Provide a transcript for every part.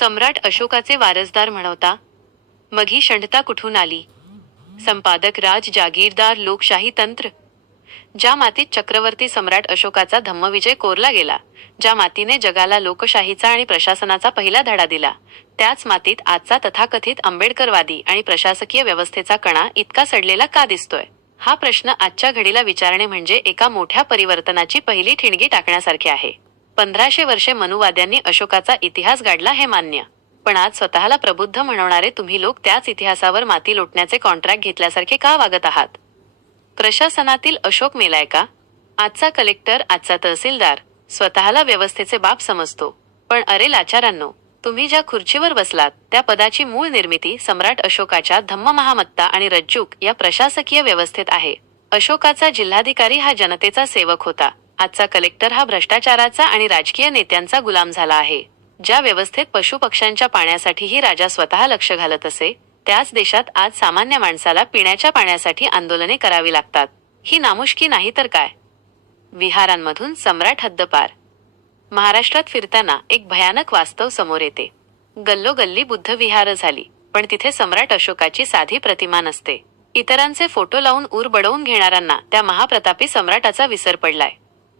सम्राट अशोकाचे वारसदार म्हणवता मग ही शंढता कुठून आली? संपादक राज जागीरदार लोकशाही तंत्र. ज्या मातीत चक्रवर्ती सम्राट अशोकाचा धम्मविजय कोरला गेला, ज्या मातीने जगाला लोकशाहीचा आणि प्रशासनाचा पहिला धडा दिला, त्याच मातीत आजचा तथाकथित आंबेडकरवादी आणि प्रशासकीय व्यवस्थेचा कणा इतका सडलेला का दिसतोय? हा प्रश्न आजच्या घडीला विचारणे म्हणजे एका मोठ्या परिवर्तनाची पहिली ठिणगी टाकण्यासारखे आहे. 1500 वर्षे मनुवाद्यांनी अशोकाचा इतिहास गाडला हे मान्य, पण आज स्वतःला प्रबुद्ध म्हणवणारे तुम्ही लोक त्याच इतिहासावर माती लोटण्याचे कॉन्ट्रॅक्ट घेतल्यासारखे का वागत आहात? प्रशासनातील अशोक मेलाय का? आजचा कलेक्टर, आजचा तहसीलदार स्वतःला व्यवस्थेचे बाप समजतो, पण अरे लाचारांनो, तुम्ही ज्या खुर्चीवर बसलात त्या पदाची मूळ निर्मिती सम्राट अशोकाच्या धम्ममहामत्ता आणि रज्जुक या प्रशासकीय व्यवस्थेत आहे. अशोकाचा जिल्हाधिकारी हा जनतेचा सेवक होता. आजचा कलेक्टर हा भ्रष्टाचाराचा आणि राजकीय नेत्यांचा गुलाम झाला आहे. ज्या व्यवस्थेत पशुपक्ष्यांच्या पाण्यासाठीही राजा स्वतः लक्ष घालत असे, त्याच देशात आज सामान्य माणसाला पिण्याच्या पाण्यासाठी आंदोलने करावी लागतात. ही नामुष्की नाही तर काय? विहारांमधून सम्राट हद्दपार. महाराष्ट्रात फिरताना एक भयानक वास्तव समोर येते. गल्लोगल्ली बुद्ध विहार झाली, पण तिथे सम्राट अशोकाची साधी प्रतिमा नसते. इतरांचे फोटो लावून ऊर बडवून घेणाऱ्यांना त्या महाप्रतापी सम्राटाचा विसर पडलाय,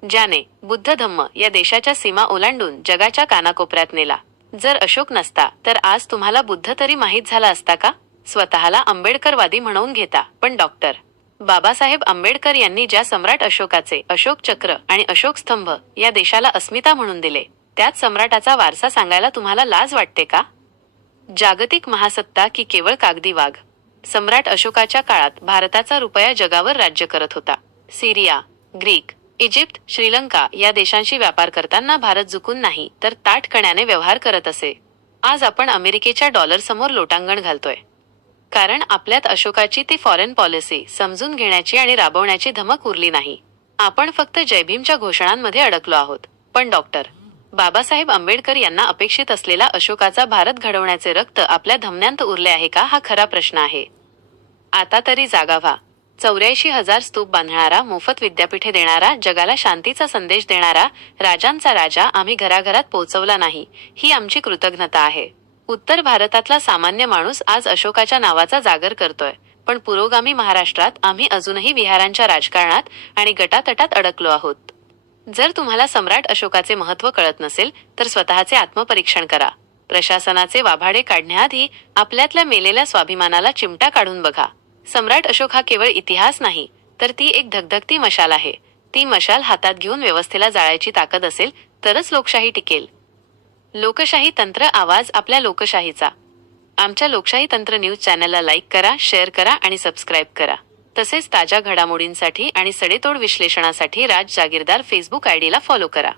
ज्याने बुद्ध धम्म या देशाच्या सीमा ओलांडून जगाच्या कानाकोपऱ्यात नेला. जर अशोक नसता तर आज तुम्हाला बुद्ध तरी माहीत झाला असता का? स्वतःला आंबेडकरवादी म्हणवून घेता, पण डॉक्टर बाबासाहेब आंबेडकर यांनी ज्या सम्राट अशोकाचे अशोक चक्र आणि अशोक स्तंभ या देशाला अस्मिता म्हणून दिले, त्याच सम्राटाचा वारसा सांगायला तुम्हाला लाज वाटते का? जागतिक महासत्ता की केवळ कागदी वाघ? सम्राट अशोकाच्या काळात भारताचा रुपया जगावर राज्य करत होता. सिरिया, ग्रीक, इजिप्त, श्रीलंका या देशांशी व्यापार करताना भारत झुकून नाही तर ताठकण्याने व्यवहार करत असे. आज आपण अमेरिकेच्या डॉलरसमोर लोटांगण घालतोय, कारण आपल्यात अशोकाची ती फॉरेन पॉलिसी समजून घेण्याची आणि राबवण्याची धमक उरली नाही. आपण फक्त जयभीमच्या घोषणांमध्ये अडकलो आहोत. पण डॉक्टर बाबासाहेब आंबेडकर यांना अपेक्षित असलेला अशोकाचा भारत घडवण्याचे रक्त आपल्या धमन्यांत उरले आहे का, हा खरा प्रश्न आहे. आता तरी जागा व्हा. 84,000 स्तूप बांधणारा, मोफत विद्यापीठे देणारा, जगाला शांतीचा संदेश देणारा राजांचा राजा आम्ही घराघरात पोहोचवला नाही, ही आमची कृतज्ञता आहे. उत्तर भारतातला सामान्य माणूस आज अशोकाच्या नावाचा जागर करतोय, पण पुरोगामी महाराष्ट्रात आम्ही अजूनही विहारांच्या राजकारणात आणि गटातटात अडकलो आहोत. जर तुम्हाला सम्राट अशोकाचे महत्त्व कळत नसेल तर स्वतःचे आत्मपरीक्षण करा. प्रशासनाचे वाभाडे काढण्याआधी आपल्यातल्या मेलेल्या स्वाभिमानाला चिमटा काढून बघा. सम्राट अशोक हा केवळ इतिहास नाही, तर ती एक धगधगती मशाल आहे. ती मशाल हातात घेऊन व्यवस्थेला जाळायची ताकद असेल तरच लोकशाही टिकेल. लोकशाही तंत्र, आवाज आपल्या लोकशाहीचा. आमच्या लोकशाही तंत्र न्यूज चॅनलला लाईक करा, शेअर करा आणि सबस्क्राईब करा. तसेच ताज्या घडामोडींसाठी आणि सडेतोड विश्लेषणासाठी राज जागीरदार फेसबुक आयडीला फॉलो करा.